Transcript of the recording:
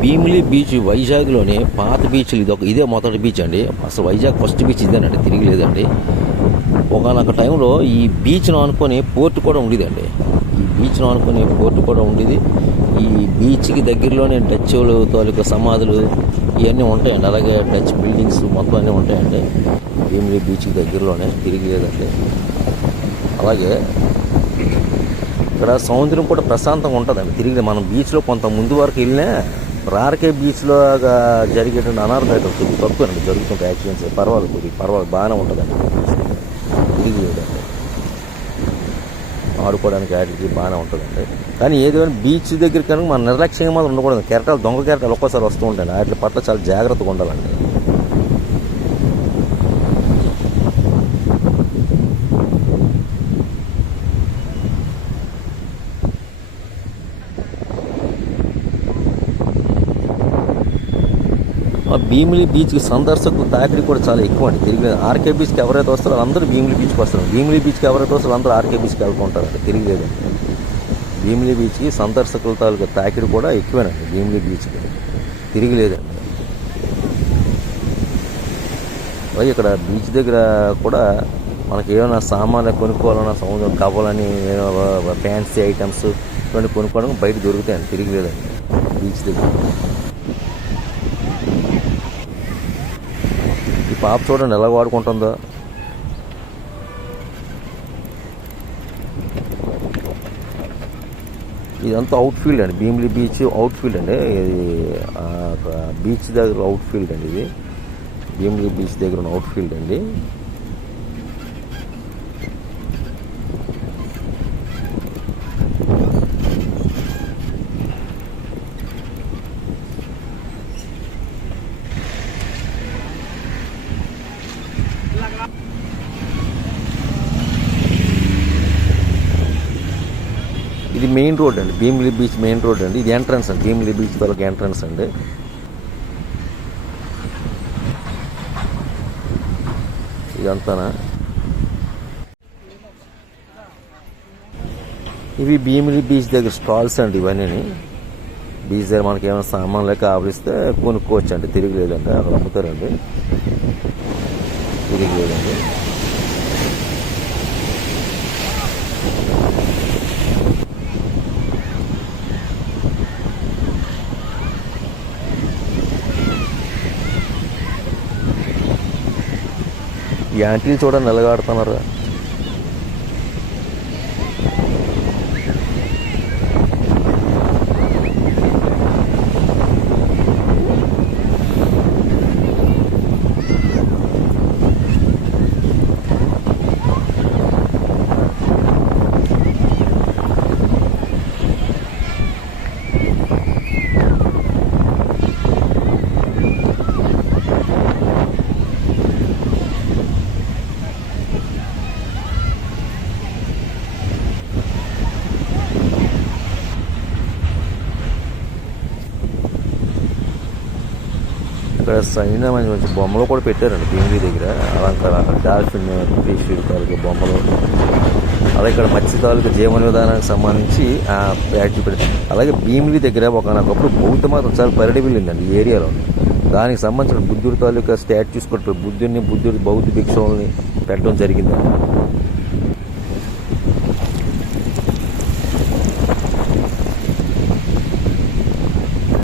Bheemili beach వైజాగ్లోనే పాత బీచ్లు ఇది ఒక ఇదే మొదటి బీచ్ అండి. అసలు వైజాగ్ ఫస్ట్ బీచ్ ఇదేనండి తిరిగి లేదండి ఒకనొక టైంలో ఈ బీచ్ను అనుకుని పోర్ట్ కూడా ఉండేదండి. ఈ బీచ్ను అనుకుని పోర్ట్ కూడా ఉండేది. ఈ బీచ్కి దగ్గరలోనే డచ్ తాలూకా సమాధులు ఇవన్నీ ఉంటాయండి. అలాగే డచ్ బిల్డింగ్స్ మొత్తం అన్నీ ఉంటాయండి. భీమిలి బీచ్కి దగ్గరలోనే తిరిగి లేదండి అలాగే ఇక్కడ సముద్రం కూడా ప్రశాంతంగా ఉంటుందండి. తిరిగి మనం బీచ్లో కొంత ముందు వరకు వెళ్ళినా ఆర్కే బీచ్లో జరిగేటువంటి అనర్థాయితం కొద్ది తక్కువ అండి జరుగుతుంటాయి యాక్సిడెంట్స్ పర్వాలేదు కొద్ది పర్వాలేదు బాగానే ఉంటుందండి తిరిగి ఆడుకోవడానికి వాటికి బాగానే ఉంటుందండి. కానీ ఏదైనా బీచ్ దగ్గర కనుక మన నిర్లక్ష్యంగా మాత్రం ఉండకూడదు. కెరటాలు దొంగ కెరటాలు ఒక్కోసారి వస్తూ ఉంటాయి వాటి పట్ల చాలా జాగ్రత్తగా ఉండాలండి. భీమిలి బీచ్కి సందర్శకులు తాకిడి కూడా చాలా ఎక్కువ అండి. తిరిగి ఆర్కే బీచ్కి ఎవరైతే వస్తారో అందరూ భీమిలి బీచ్కి వస్తారు. భీమిలి బీచ్కి ఎవరైతే వస్తారో అందరూ ఆర్కే బీచ్కి వెళ్తుంటారు తిరిగి లేదు భీమిలి బీచ్కి సందర్శకుల తాలూకా తాకిడి కూడా ఎక్కువేనండి భీమిలి బీచ్కి. తిరిగి లేదండి అలాగే ఇక్కడ బీచ్ దగ్గర కూడా మనకి ఏమైనా సామాన్లు కొనుక్కోవాలన్నా సముద్రం కావాలని ఫ్యాన్సీ ఐటమ్స్ ఇవన్నీ కొనుక్కోవడం బయట దొరుకుతాయండి. తిరిగి లేదండి బీచ్ దగ్గర. పాప చూడండి ఎలా వాడుకుంటుందో. ఇదంతా అవుట్ ఫీల్డ్ అండి. భీమిలి బీచ్ అవుట్ ఫీల్డ్ అండి. ఇది బీచ్ దగ్గర అవుట్ ఫీల్డ్ అండి ఇది. భీమిలి బీచ్ దగ్గర ఉన్న అవుట్ ఫీల్డ్ అండి. మెయిన్ రోడ్ అండి. భీమిలి బీచ్ మెయిన్ రోడ్ అండి. ఇది ఎంట్రన్స్ అండి. భీమిలి బీచ్ తాలూకు ఎంట్రన్స్ అండి. ఇదంతానా? ఇవి భీమిలి బీచ్ దగ్గర స్టాల్స్ అండి ఇవన్నీ బీచ్ దగ్గర మనకి ఏమైనా సామాన్లు కావలిస్తే కొనుక్కోవచ్చు అండి తిరిగి లేదండి అక్కడ అమ్ముతారండి. తిరిగి లేదండి. యాంటీలు చూడండి నిలగాడుతున్నారు ఇక్కడ సైన్ మంచి మంచి బొమ్మలు కూడా పెట్టారండి భీమిలీ దగ్గర. అలంకార డాల్ఫిన్ ఫిష్ తాలూకు బొమ్మలు. అలాగే ఇక్కడ మత్స్య తాలూకు జీవన విధానానికి సంబంధించి ఆ ప్యాడ్ చూపెట్టారు అలాగే భీమిలీ దగ్గర ఒకనొకప్పుడు బౌద్ధ మాత్రం చాలా పరిడి వెళ్ళిందండి ఈ ఏరియాలో. దానికి సంబంధించిన బుద్ధుడి తాలూకా స్టాట్యూస్ కూడా బుద్ధుడిని బుద్ధుడి బౌద్ధ భిక్షువుల్ని పెట్టడం జరిగిందండి.